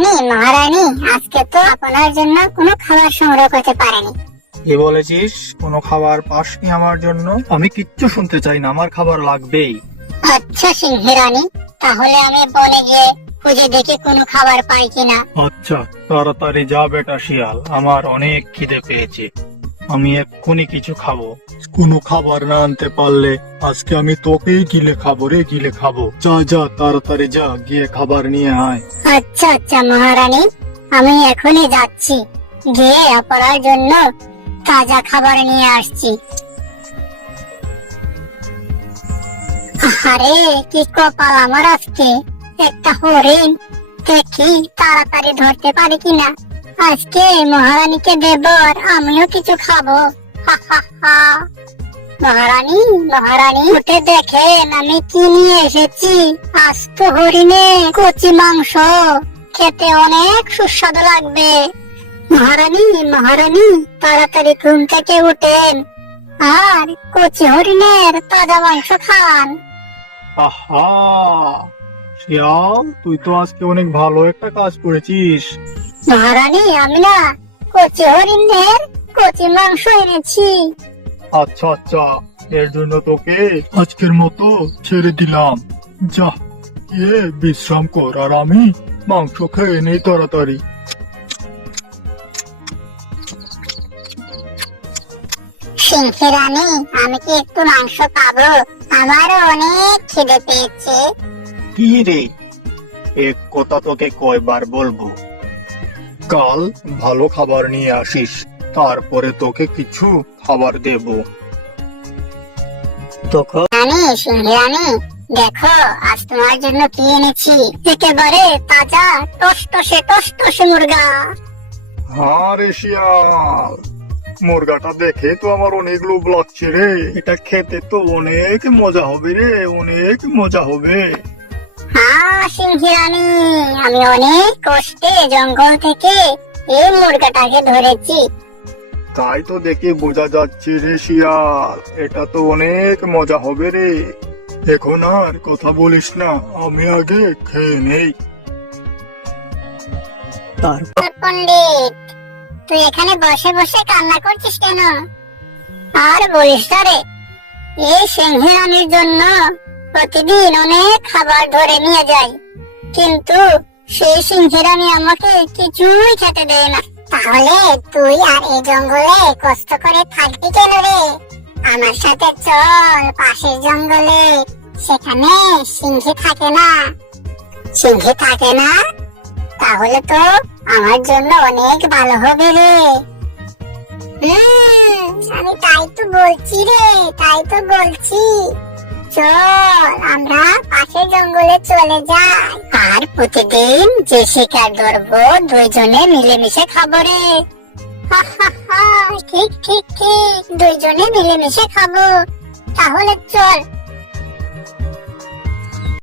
মহারানী আজকে তো আপনার জন্য কোনো খাবার সংগ্রহ করতে পারেনি। কি বলেছিস? কোনো খাবার পাসনি আমার জন্য? আমি কিচ্ছু শুনতে চাই না, আমার খাবার লাগবেই। আচ্ছা সিংহী রানী, তাহলে আমি বনে গিয়ে খুঁজে দেখি কোনো খাবার পাই কিনা। আচ্ছা, তাড়াতাড়ি যা বেটা শিয়াল, আমার অনেক খিদে পেয়েছে, আমি এক্ষুনি কিছু খাবো। কোনো খাবার না আনতে পারলে আজকে আমি তোকেই গিলে খাবো রে, গিলে খাবো। যা যা তাড়াতাড়ি যা, গিয়ে খাবার নিয়ে আয়। আচ্ছা আচ্ছা মহারানী, আমি এখনই যাচ্ছি, গিয়ে আপনার জন্য তাজা খাবার নিয়ে আসছি। আরে কি কপাল আমার আজকে, একটা হরিণ দেখি তাড়াতাড়ি ধরতে পারি কিনা। আজকে মহারানীকে দেব আর আমিও কিছু খাবো। হা হা হা। মহারানী মহারানী উঠে দেখেন আমি কি নিয়ে এসেছি। আস্ত হরিণে কচি মাংস, খেতে অনেক সুস্বাদু লাগবে। মহারানী মহারানী তাড়াতাড়ি ঘুম থেকে উঠেন আর কচি হরিণের তাজা মাংস খান। আহা, শিয়াল তুই তো আজকে অনেক ভালো একটা কাজ করেছিস। মহারানী আমি না কচি হরিণের কচি মাংস এনেছি। আচ্ছা আচ্ছা, এর জন্য তোকে আজকের মতো ছেড়ে দিলাম। যা, গিয়ে বিশ্রাম কর, আর আমি মাংস খেয়ে নেই তাড়াতাড়ি। সিংহী রানী আমি কি একটু মাংস পাবো? আমারও অনেক খিদে পেয়েছে। কি রে, এক কথা তোকে কয়বার বলবো? কাল ভালো খাবার নিয়ে আসিস, তারপরে তোকে কিছু খাবার দেব। তখন রানী সিংহী রানী দেখো আজ তোমার জন্য কি এনেছি, একেবারে তাজা টসটসে টসটসে মুরগা। হ্যাঁ রে শিয়াল, মুরগাটা দেখে তো আমার অনেক লোভ লাগছে রে। এটা খেতে তো অনেক মজা হবে রে, অনেক মজা হবে। হ্যাঁ সিংহী রানী, আমি অনেক কষ্টে জঙ্গল থেকে এই মুরগাটাকে ধরেছি। তাই তো দেখে বোঝা যাচ্ছে রে শিয়াল, এটা তো অনেক মজা হবে রে। এখন আর কথা বলিস না, আমি আগে খেয়ে নেই। পণ্ডিত তুই এখানে বসে বসে কান্না করছিস কেন? আর বলিস না রে, এই সিংহী রানীর জন্য প্রতিদিন অনেক খাবার ধরে নিয়ে যাই, কিন্তু সেই সিংহী রানী আমাকে কিছুই খেতে দেয় না। তাহলে তুই আর এই জঙ্গলে কষ্ট করে থাকবি কেন রে? আমার সাথে চল পাশের জঙ্গলে, সেখানে সিংহী থাকে না। সিংহী থাকে না? তাহলে তো আমার জন্য অনেক ভালো হবে রে। আমি তাই তো বলছি রে, তাই তো বলছি। চল আমরা পাশের জঙ্গলে চলে যাই, আর প্রতিদিন যে শিকার ধরবো দুইজনে মিলেমিশে খাবো রে। হা হা হা, ঠিক ঠিক ঠিক, দুইজনে মিলেমিশে খাবো। তাহলে চল